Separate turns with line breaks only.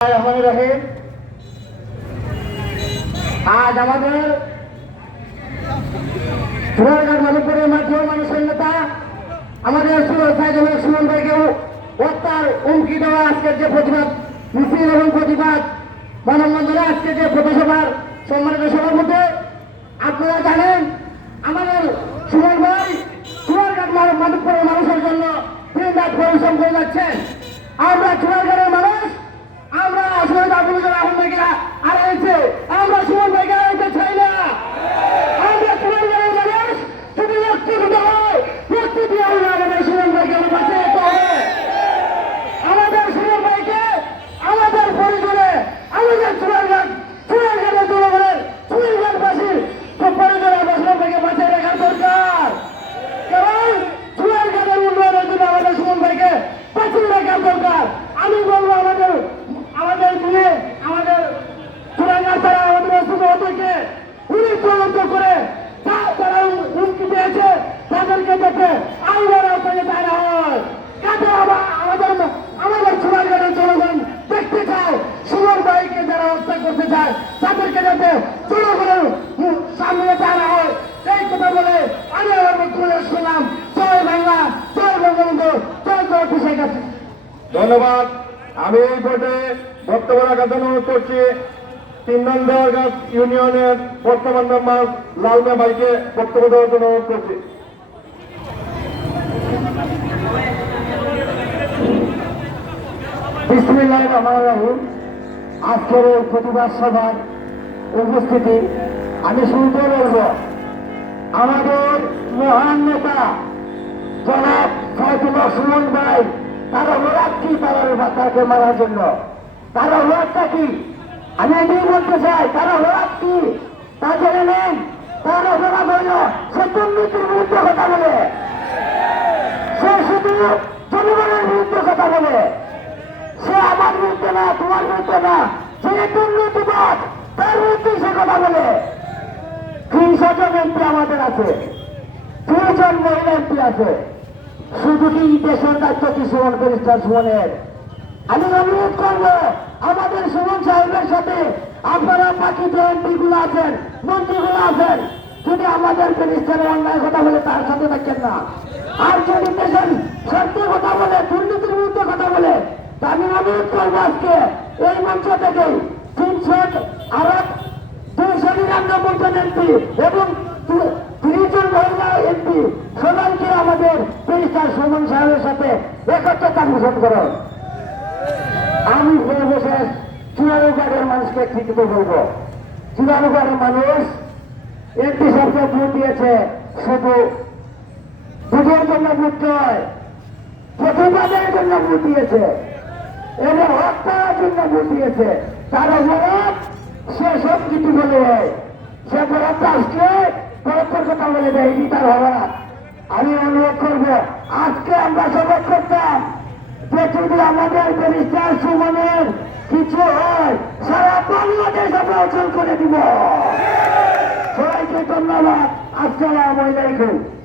রহিম আজ আমাদের মানুষের নেতা, আমাদের সুমন ভাইকেও হত্যার হুমকি দেওয়া আজকের যে প্রতিবাদ, মিছিল এবং প্রতিবাদ, মানববন্ধনে আজকে যে পথসভার সম্মানিত সভাপতি, আপনারা জানেন, আমাদের সুমন ভাই সুরারঘাট মানুষের জন্য পরিশ্রম করে যাচ্ছেন। আমরা সুরারঘাটের আবুল রাহুল এই হারাইছে আমরা সুমন ভাইকে হারাইতে চাই না আমরা সুমন ভাইয়ের মানুষ যদি রক্ত দিতে হয় রক্ত দিয়ে আমরা আমাদের সুমন ভাইকে আমরা বাঁচিয়ে যেতে হবে আমাদের সুমন ভাইকে আমাদের পরিজনে আমাদের চুয়ারঘাট চুয়ারঘাটের জনগণের চুয়ারঘাটবাসী পরিজনে আমরা সুমন ভাইকে বাঁচিয়ে রাখার দরকার কারণ চুয়ারঘাটের উন্নয়নের জন্য আমাদের সুমন ভাইকে বাঁচিয়ে রাখার দরকার আমি বলব আমাদের আমাদের দিয়ে আমাদের চুরাঙ্গার তারা আমাদের অসুখ থেকে উনি তদন্ত করে তা- তারা হুমকি দিয়েছে তাদেরকে যাতে আইনের আওতায় তারা হয় যাতে আবার আমাদের আমাদের চুরাঙ্গারের জনগণ দেখতে চায় সুমন ভাইকে যারা হত্যা করতে চায় তাদেরকে যাতে জনগণের সামনে তারা হয়। এই কথা বলে আমি আমার বক্তব্য শেষ করলাম জয় বাংলা জয় বঙ্গবন্ধু জয় জয় খুশি গেছে
ধন্যবাদ। আমি এই পর্যায়ে বক্তব্য রাখার জন্য অনুরোধ করছি তিন নম্বর ইউনিয়নের বর্তমান মেম্বার লালমিয়া ভাইকে বক্তব্য দেওয়ার জন্য অনুরোধ করছি।
বিসমিল্লাহ রহমান রহিম। আজকের এই প্রতিবাদ সভার উপস্থিতি আমি শুনতে বলব, আমাদের মহান নেতা জনাব সাইদুল্লাহ সুমন ভাই, তারা হলাক কি তারা তাকে মারার জন্য? তারা হলাকটা কি? আমি এটাই বলতে চাই, তারা হলাক কি? তা জেনে নেন, তার অপরাধ হইল সে দুর্নীতির বিরুদ্ধে কথা বলে। সে শুধু জনগণের বিরুদ্ধে কথা বলে। আমার বিরুদ্ধে না তোমার বিরুদ্ধে না সে দুর্নীতিবাদ তার বিরুদ্ধে সে কথা বলে। তিনশো এমপি আমাদের আছে। দুজন মহিলা এমপি আছে। শুধু কি দেশের দায়িত্ব কি সুমন করিস্টার সুমনের? আমি অনুরোধ করব, আমাদের সুমন সাহেবের সাথে আপনারা বাকি যে এমপি গুলো আছেন, মন্ত্রীগুলো আছেন, যদি আমাদের মিনিস্টারের অন্যায় কথা বলে, তার সাথে থাকেন না। আর যদি দেশের সত্যি কথা বলে, দুর্নীতির বিরুদ্ধে কথা বলে আমি অনুরোধ করব আজকে এই মঞ্চ থেকে তিনশো আর দুইশো নিরানব্বই জন এমপি এবং দু- মহিলা এমপি। সবাইকে আমাদের মিনিস্টার সুমন সাহেবের সাথে একত্রতা ঘোষণ করো। আমি সর্বশেষ চুয়ানুঘাটের মানুষকে কৃতজ্ঞ বলব চুয়ানুঘাটের মানুষ এমপি সাহেবকে ভোট দিয়েছে, শুধু দুধের জন্য ভোট নয়, প্রতিবাদের জন্য ভোট দিয়েছে। এবং হত্যার জন্য দিয়েছে তার অপরাধ সে সব কিছু বলে। দেয় সে অপরাধটা আজকে পরস্পর কথা বলে দেয় এটি তার অপরাধ আমি অনুরোধ করব, আজকে আমরা সবাই করতাম। যে যদি আমাদের ব্যারিস্টার সুমনের কিছু হয়, সারা বাংলাদেশ আমরা অচল করে দিব। সবাইকে ধন্যবাদ। আসসালামু আলাইকুম।